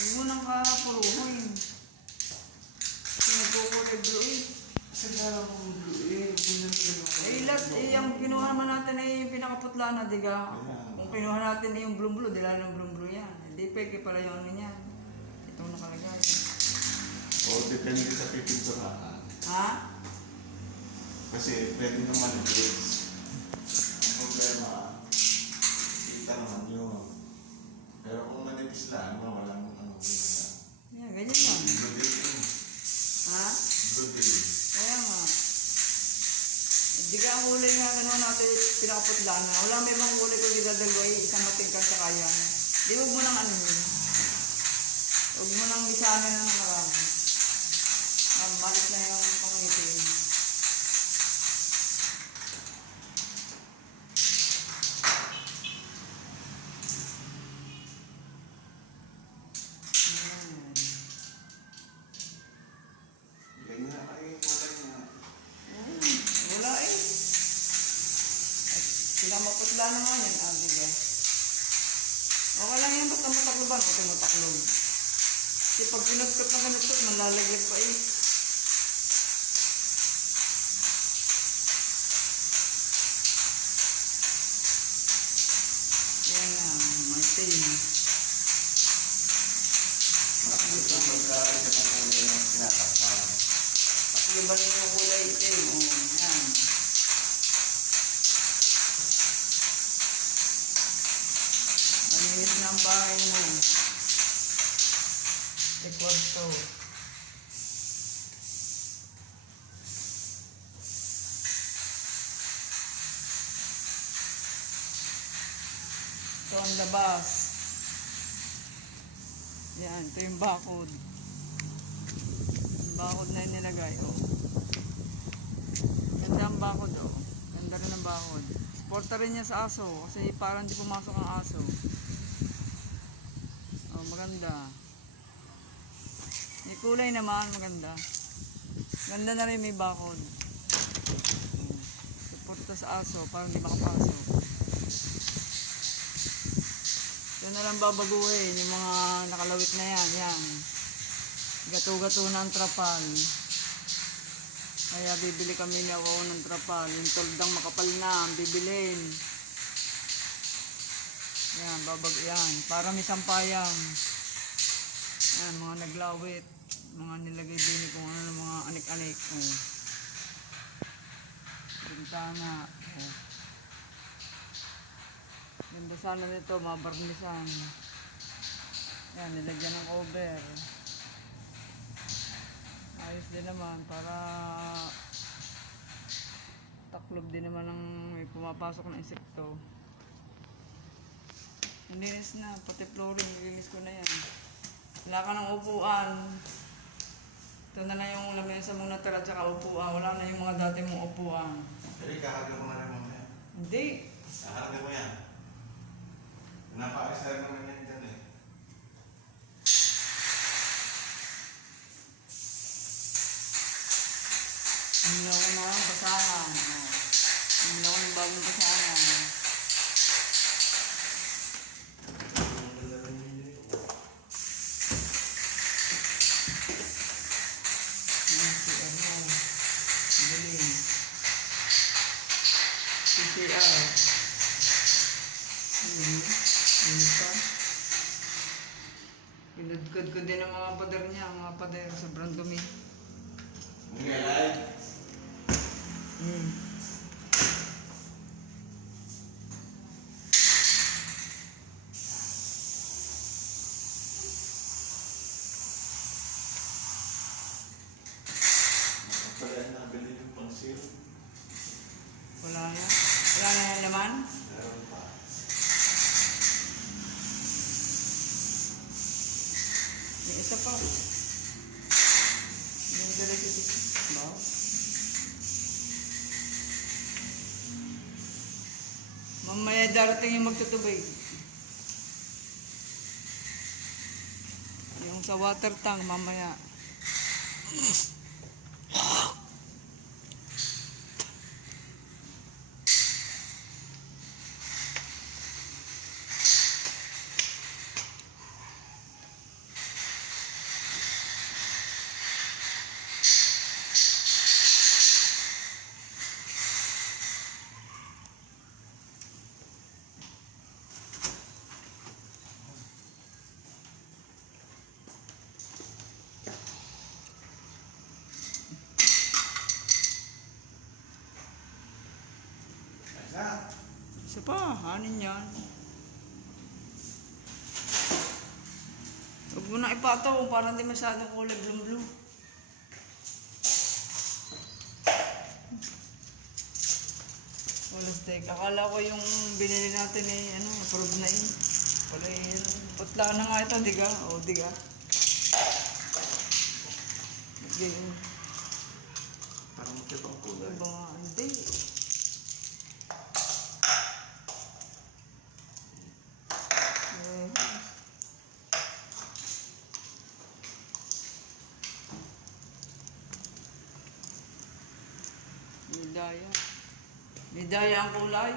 Huwag mo nang kapuruhin. Nagkukulay blue eh. Kasi parang blue eh. Yung kinuha naman natin ay yung pinakaputla na, diga. Kung kinuha natin ay yung blue-blue, di lang blue-blue yan. Hindi peke pala yung ano niyan. Itong nakalagay. O, depende sa pipinturahan. Ha? Kasi pwede naman i-blades. Ang problema, kita naman yun. Pero kung manipis lang, walang ano gina. Yan, ganyan lang. Blue deal yun. Ha? Blue deal. Kaya nga. Hindi ka ang kulay nga gano'n natin pinakaputla na. Wala may mga kulay kung idadalwa isang matingkang sa kaya. Di huwag mo nang ano yun. Huwag mo nang bisanin ng marami. Malis na yung pangitin. Ganyan kayo yung kulay niya. Wala eh. Pinamaputla na nga yan, diba? Okay lang yan, basta matakloban. Okay, mataklob. Kasi pag pinagkot na ganito, malalaglag pa eh. Yan na, may tail. Takloban yung kulay itim. Yan. Malinis na ang bahay mo. Kwarto. Ito ang labas. Yan, ito yung bakod. Yung bakod na yung nilagay. Oh. Ganda ang bakod. Oh. Ganda rin ang bakod. Porta rin niya sa aso. Kasi parang di pumasok ang aso. Oh, maganda. May kulay naman, maganda. Ganda na rin may bakod. Suporta sa aso, parang di makapasok. Ito na lang babaguhin, yung mga nakalawit na yan, yan. Gato-gato na ang trapal. Kaya bibili kami ni ako ng trapal. Yung toldang makapal na, ang bibilin. Yan, yan. Para may sampayan. Yan, mga naglawit. Mga nilagay din kung ano ng mga anik-anik. Oh. Bintana. Oh. Ganda sana nito, mabarnisan. Yan, nilagyan ng cover. Ayos din naman para taklob din naman ng may pumapasok na insekto. Nilinis na, pati flooring, nilinis ko na yan. Wala ka ng upuan. Ito na lang yung lamesa mong natira at saka upuan. Wala na yung mga dati mong upuan. Pero kakarga mo na rin mamaya. Hindi. Kakarga mo yan. Napaalis na rin naman yan dyan eh. Hindi ako na ng basahan. Hindi ako ng bagong basahan. PCR. Pinudkod ko din ang mga pader niya, mga pader, sobrang dumi. Hindi live. Wala na nabili yung pang-seal. Wala na. Wala na yan naman. Meron pa. May isa pa. Yung dalaga ba? Mamaya darating yung magtutubig. Yung sa water tank mamaya. Kanin yan. Huwag mo na ipataw para hindi masyadong kulay blue-blue. Wala steak. Akala ko yung binili natin approved na yun. Wala yun. Putla na nga ito, diga. O, diga. Ganyan. Parang makita ang kulay. Diba nga, hindi. Midaya. Midaya ang kulay.